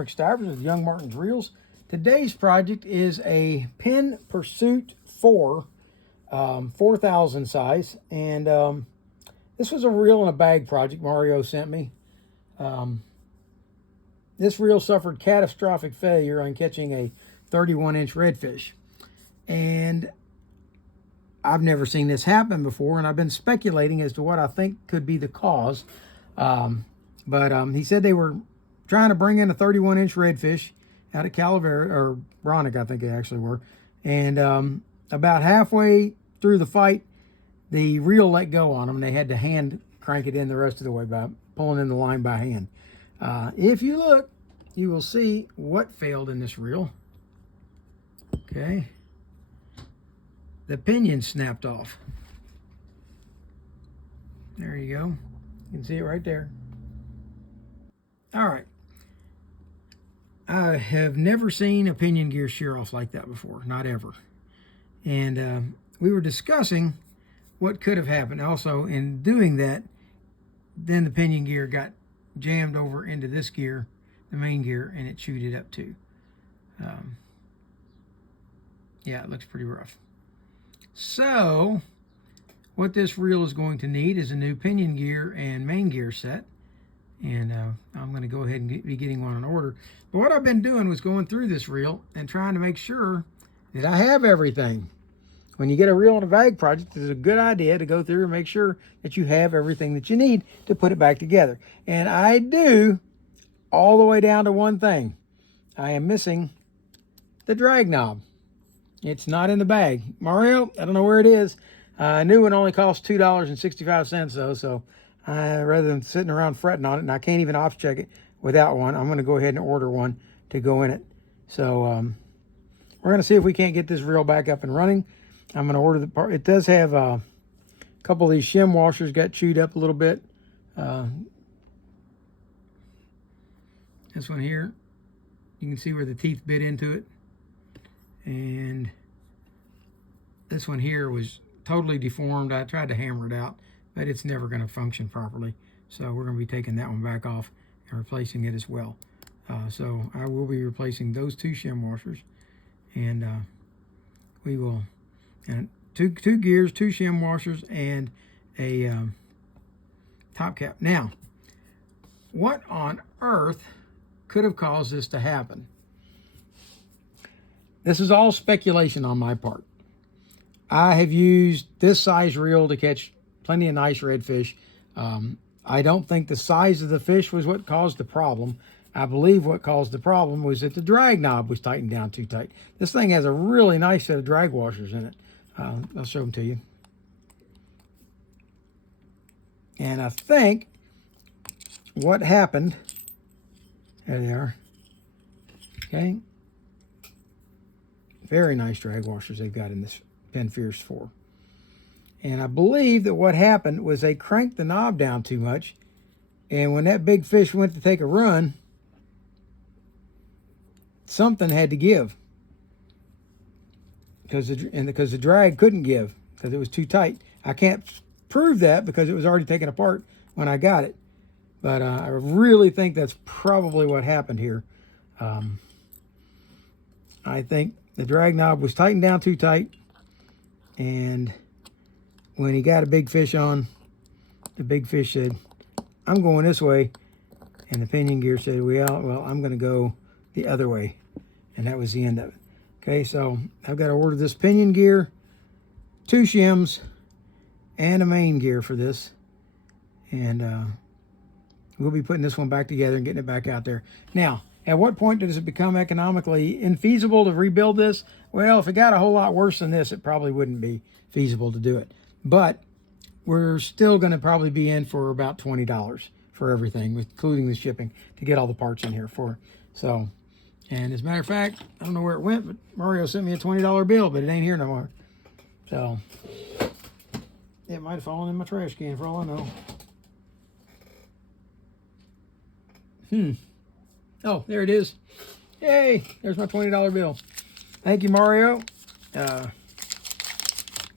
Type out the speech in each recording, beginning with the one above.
Rick Stivers with Young Martin's Reels. Today's project is a Penn Pursuit IV, 4,000 size, and this was a reel in a bag project Mario sent me. This reel suffered catastrophic failure on catching a 31-inch redfish, and I've never seen this happen before, and I've been speculating as to what I think could be the cause. But he said they were trying to bring in a 31-inch redfish out of Calavera, or Bronick, I think they actually were. And about halfway through the fight, the reel let go on them, and they had to hand crank it in the rest of the way by pulling in the line by hand. If you look, you will see what failed in this reel. Okay. The pinion snapped off. There you go. You can see it right there. All right. I have never seen a pinion gear shear off like that before. Not ever. And we were discussing what could have happened. Also, in doing that, then the pinion gear got jammed over into this gear, the main gear, and it chewed it up too. Yeah, it looks pretty rough. So, what this reel is going to need is a new pinion gear and main gear set. And I'm going to go ahead and be getting one on order. But what I've been doing was going through this reel and trying to make sure that I have everything. When you get a reel in a bag project, it's a good idea to go through and make sure that you have everything that you need to put it back together. And I do, all the way down to one thing. I am missing the drag knob. It's not in the bag. Mario, I don't know where it is. A new one only costs $2.65 though, so rather than sitting around fretting on it, and I can't even off check it without one, I'm going to go ahead and order one to go in it. So we're going to see if we can't get this reel back up and running. I'm going to order the part. It does have a couple of these shim washers got chewed up a little bit. This one here, you can see where the teeth bit into it. And this one here was totally deformed. I tried to hammer it out, but it's never going to function properly. So we're going to be taking that one back off and replacing it as well. So I will be replacing those two shim washers, and we will, and two gears, two shim washers, and a top cap. Now, what on earth could have caused this to happen? This is all speculation on my part. I have used this size reel to catch plenty of nice redfish. I don't think the size of the fish was what caused the problem. I believe what caused the problem was that the drag knob was tightened down too tight. This thing has a really nice set of drag washers in it. I'll show them to you. And I think what happened, there they are. Okay. Very nice drag washers they've got in this Penn Fierce 4. And I believe that what happened was they cranked the knob down too much, and when that big fish went to take a run, something had to give. Because the drag couldn't give because it was too tight. I can't prove that because it was already taken apart when I got it. But I really think that's probably what happened here. I think the drag knob was tightened down too tight, and when he got a big fish on, the big fish said, I'm going this way, and the pinion gear said, well, I'm going to go the other way, and that was the end of it. Okay, so I've got to order this pinion gear, two shims, and a main gear for this, and we'll be putting this one back together and getting it back out there. Now, at what point does it become economically infeasible to rebuild this? Well, if it got a whole lot worse than this, it probably wouldn't be feasible to do it. But we're still going to probably be in for about $20 for everything, including the shipping, to get all the parts in here for. So, and as a matter of fact, I don't know where it went, but Mario sent me a $20 bill, but it ain't here no more. So, it might have fallen in my trash can for all I know. Oh, there it is. Yay, there's my $20 bill. Thank you, Mario.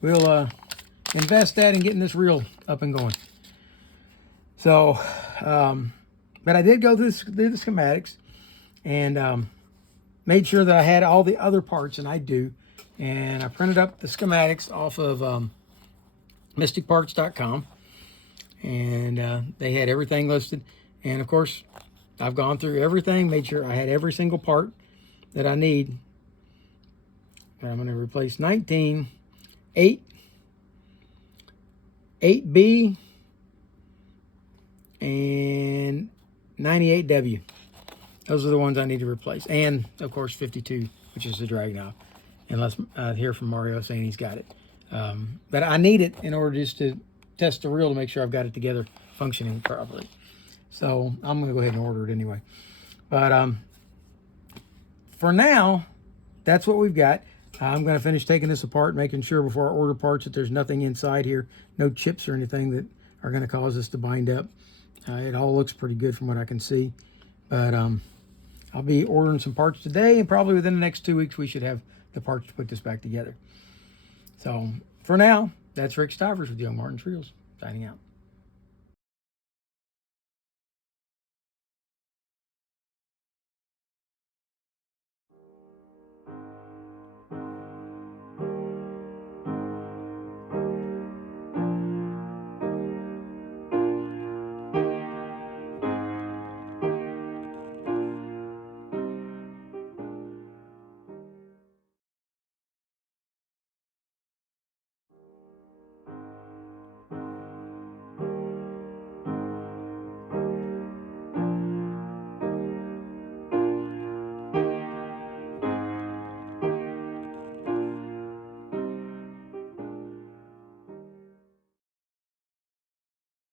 We'll invest that in getting this reel up and going. So, but I did go through the schematics. and made sure that I had all the other parts, and I do. And I printed up the schematics off of mysticparts.com, and they had everything listed. And of course, I've gone through everything, made sure I had every single part that I need. And I'm going to replace 19, 8B, and 98W. Those are the ones I need to replace. And, of course, 52, which is the drag knob. Unless I hear from Mario saying he's got it. But I need it in order just to test the reel to make sure I've got it together, functioning properly. So I'm going to go ahead and order it anyway. But for now, that's what we've got. I'm going to finish taking this apart, making sure before I order parts that there's nothing inside here, no chips or anything that are going to cause this to bind up. It all looks pretty good from what I can see. But I'll be ordering some parts today, and probably within the next 2 weeks we should have the parts to put this back together. So for now, that's Rick Stivers with Young Martin's Reels, signing out.